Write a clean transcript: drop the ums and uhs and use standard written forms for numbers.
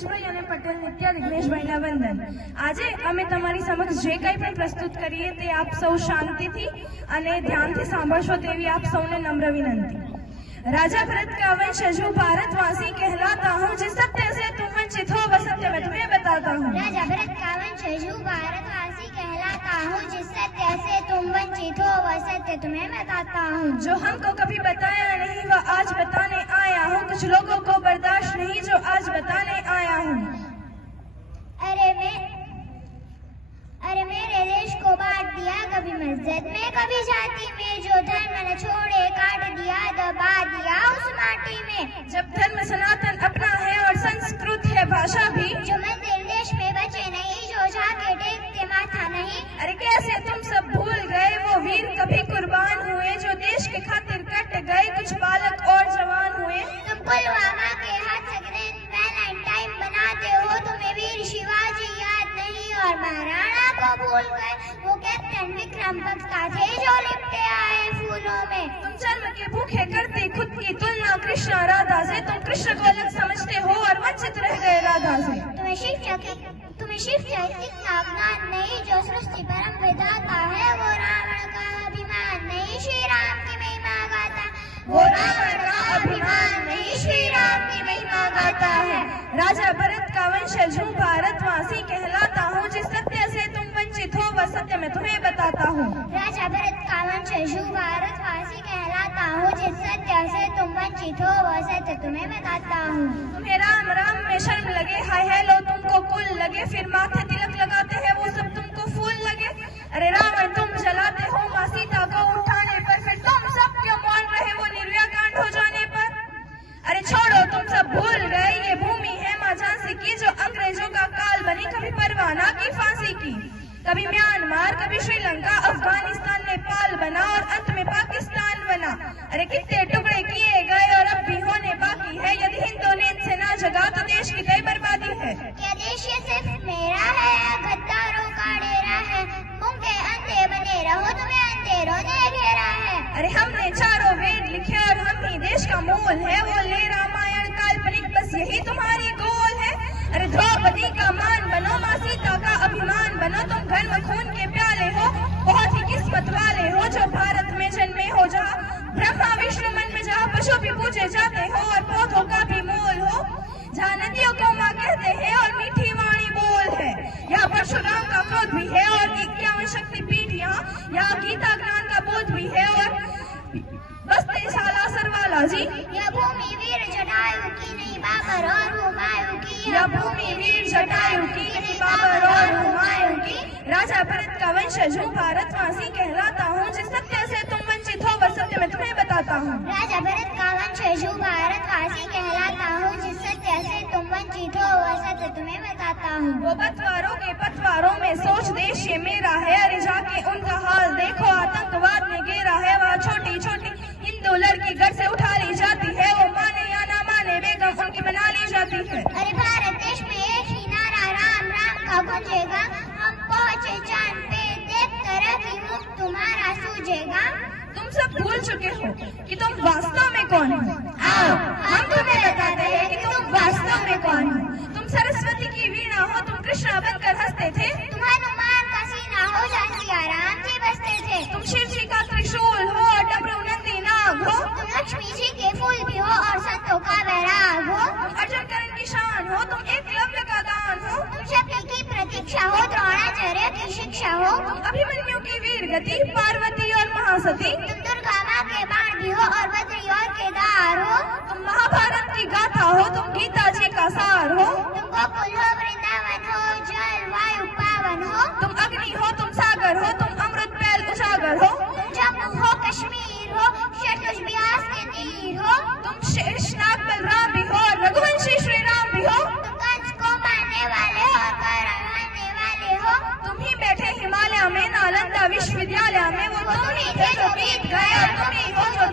દિનેશભાઈ અને પટેલ નિત્યા દિગ્નેશભાઈના વંદન। આજે અમે તમારી સમક્ષ જે કંઈ પણ પ્રસ્તુત કરીએ તે આપ સૌ શાંતિથી અને ધ્યાનથી સાંભળશો તેવી આપ સૌને નમ્ર વિનંતી। राजा भरत का वंश जो भारतवासी कहलाता हूँ, जिस सत्य से तुम वंचित हो वह सत्य मैं तुम्हें बताता हूँ। राजा भरत का वंश जो भारतवासी कहलाता हूँ, जिस सत्य से तुम वंचित हो वह सत्य तुम्हें बताता हूँ। जो हमको कभी बताया नहीं वह आज बताने आया हूँ, कुछ लोगों को बर्दाश्त नहीं जो आज बताने आया हूँ। अरे मेरे देश को बांट दिया कभी मस्जिद में कभी जाति में, जो धर्म न छोड़े काट दिया दबा दिया उस माटी में। जब धर्म सनातन अपना है और संस्कृत है भाषा भी, जो मंदिर देश में बचे नहीं, जो जाके टेकते माथा नहीं। अरे कैसे तुम सब भूल गए वो वीर कभी कुर्बान हुए, जो देश के खातिर कट गए कुछ बालक और जवान हुए। तुम पुलवामा के हादसे के दिन वैलेंटाइन बनाते हो, तुम्हें वीर शिवाजी याद नहीं और महाराणा को भूल गए, वो कैप्टन विक्रम बख्ता थे जो लिपटे आए फूलों में। तुम जन्म के भूखे करते खुद की तुलना कृष्ण राधा से, तुम कृष्ण को अलग समझते हो और वंचित रह गए राधा से। तुम्हें शिव चैतन्य का ज्ञान नहीं, जो सृष्टि परम विधाता है वो रावण का अभिमान नहीं श्री राम की महिमा गाता। वो रावण का अभिमान नहीं श्री राम की महिमा गाता है। राजा भरत का वंशज हूँ भारतवासी कहलाता हूँ, जिस सत्य से तुम वंचित हो वह सत्य मैं तुम्हें बताता हूँ। राजा भरत का वंशज हूँ भारतवासी कहलाता हूँ, जिस सत्य से तुम वंचित हो वह सत्य तुम्हें बताता हूँ। तुम्हें राम राम में शर्म लगे, हाय हेलो तुमको कुल लगे, फिर माथे तिलक लगाते हैं वो सब तुमको फूल लगे। अरे रावण तुम जलाते हो माँ सीता को उठाने पर, फिर तुम सब क्यों मौन रहे वो निर्व्या कांड हो जाने पर। अरे छोड़ो तुम सब भूल गए ये भूमि है माँ झांसी की, जो अंग्रेजों का काल बनी, कभी परवाना की फांसी की। कभी म्यांमार कभी श्रीलंका अफगानिस्तान नेपाल बना और अंत में पाकिस्तान बना। अरे कितने टुकड़े किए गए और अब भी होने बाकी है, यदि हिंदू नींद से ना जगा तो देश की कई बर्बादी है। क्या देश ये सिर्फ मेरा है, गद्दारों का डेरा है, मूंगे अंधे बने रहो तुम्हें अंधेरों ने घेरा है। अरे हमने चारों वेद लिखे और हम ही देश का मूल है, वो ले रामायण काल्पनिक बस यही तुम्हारी गोल है। अरे द्रौपदी का मान बनो माँ सीता का अभिमान बनो, तुम धर्म खून के प्याले हो बहुत ही किस्मत वाले हो, जो भारत में जन्मे हो जहाँ ब्रह्मा विष्णु मन में, जहाँ पशु भी पूजे जाते हो और पौधों का भी मोल हो, जहाँ नदियों को माँ कहते हैं और मीठी वाणी बोल है। यहाँ परशुराम का क्रोध भी है और 51 शक्तिपीठ, यहाँ गीता ज्ञान का बोध भी है और बस्ते शाला सरवाला जी। यह भूमि वीर जटायु की नहीं बाबर और हुमायूं की, यह भूमि वीर जटायु की नहीं बाबर और हुमायूं की। राजा भरत का वंशज हूँ भारतवासी कहलाता हूँ, जिस सत्य से तुम वंचित हो वह सत्य मैं तुम्हें बताता हूँ। राजा भरत का वंशज हूँ भारतवासी कहलाता हूँ, जिस सत्य से तुम वंचित हो वह सत्य तुम्हें बताता हूँ। वो पतवारों के पतवारों में सोच देश ये मेरा है, अरे जाके उनका हाल देखो आतंकवाद ने घेरा है। वहाँ छोटी छोटी हिंदू लड़की घर से उठा ली जाती है, वो माने या ना माने बेगम उनकी बना ली जाती है। अरे भारत देश में एक ही नारा राम राम का गूंजेगा, हम पहुँचे चांद पे देख कर अभिमुख तुम्हारा सूझेगा। तुम सब भूल चुके हो कि तुम वास्तव में कौन हो। आओ हम तुम्हें बताते हैं कि तुम वास्तव में कौन हो। तुम सरस्वती की वीणा हो, तुम कृष्णा बनकर हंसते थे, तुम हनुमान का सीना हो जहाँ सिया राम जी बसते थे। तुम शिव जी का त्रिशूल हो और डमरू नंदी नाग हो, तुम लक्ष्मी जी के फूल भी हो और संतों का वैराग हो। तुम अर्जुन कर्ण की शान हो, तुम एकलव्य का दान हो, तुम शक्ति की प्रतीक्षा हो, द्रोणाचार्य की शिक्षा हो। तुम अभिमन्यु की वीर गति, पार्वती और महासती, तुम दुर्गा माँ के बाण भी हो और बद्री और केदार हो। तुम महाभारत की गाथा हो, तुम गीता जी का सार हो, तुम गोकुल हो वृंदावन हो, जल वायु पावन हो। तुम अग्नि हो, तुम सागर हो, तुम अमृत पैल उजागर हो, तुम जम्मू हो कश्मीर हो, शतुष व्यास के तीर हो। तुम शेषनाग बलराम भी हो और रघुवंशी श्री राम भी हो। तुम कंस को मारने वाले हो और कराने वाले हो। तुम ही बैठे हिमालय में नालंदा विश्वविद्यालय में, वो तुम ही थे जो बीत गए और तुम ही हो जो